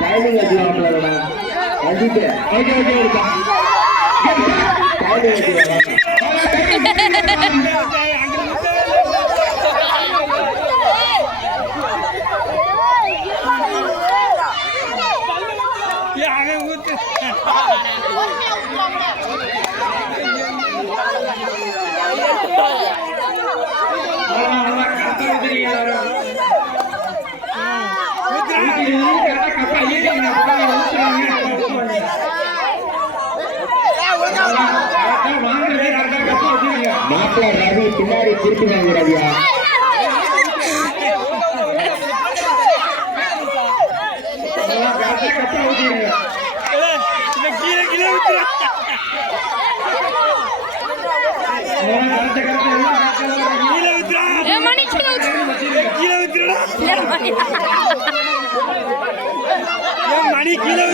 Timing வச்சுக்கோங்களா Ajith? Okay okay மாப்பிள்ள ரவி பின்னாடி திருப்பி வாங்க ரவியா. மணி கீழே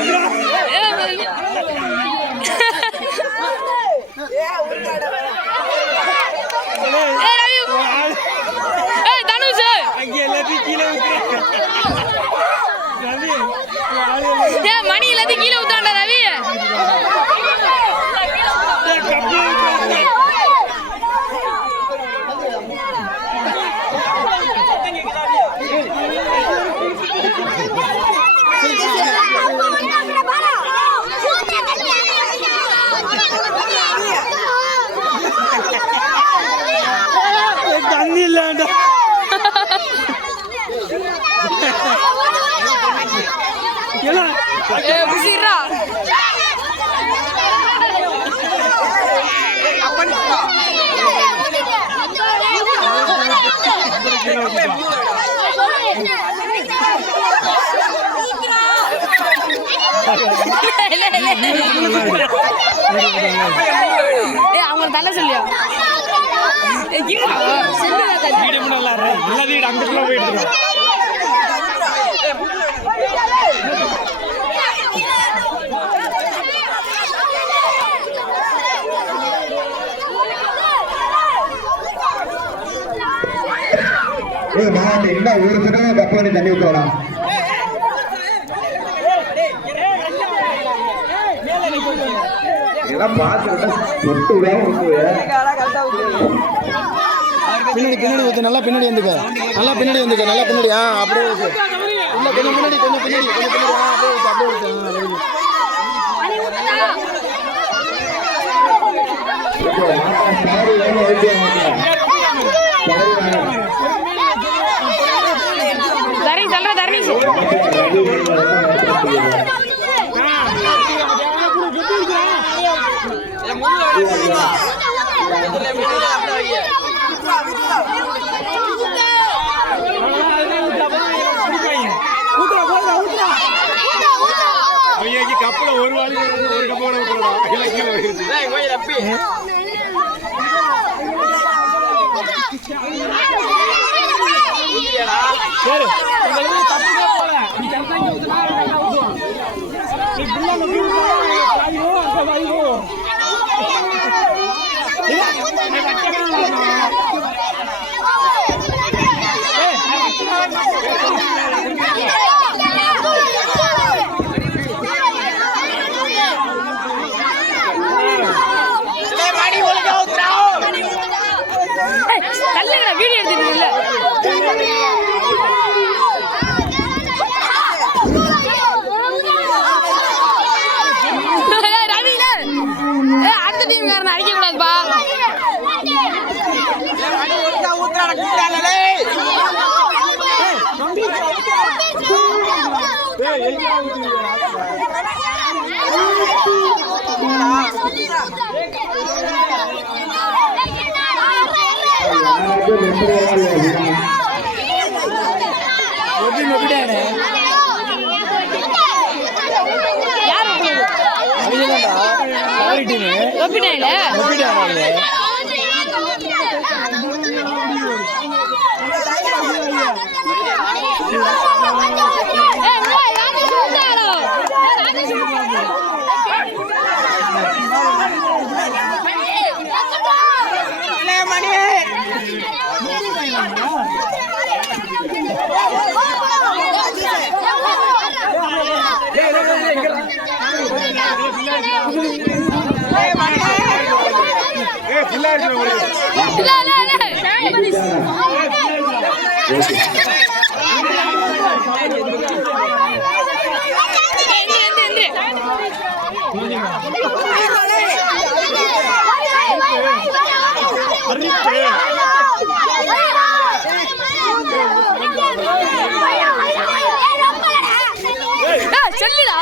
மணி எல்லாத்தையும் கீழே ஊத்தாண்டா ரவி. தண்ணி இல்லாண்டா அவங்க தள்ள சொல்லியா அங்கிட்டு போயிட்டு என்ன ஒரு தடவை கப்ப பண்ணி தண்ணி ஊற்றலாம். பின்னாடி பின்னாடி ஊத்து, நல்லா பின்னாடி வந்துக்க, நல்லா பின்னாடி வந்துக்க, நல்லா பின்னாடி. அப்படியே ஊத்து, இல்லை கொஞ்சம் பின்னாடி, கொஞ்சம் பின்னாடி, கொஞ்சம் பின்னாடி. அப்படியே ஊத்து, அப்படியே ஊத்து. தரணி சொல்ற தரணி கப்பல ஒரு வாழி ஒரு கப்போட வீடியோ எடுத்துட்டு ரவில அடுத்த டீம் காரன் அடிக்க கூடாதுப்பா. செல்லுடா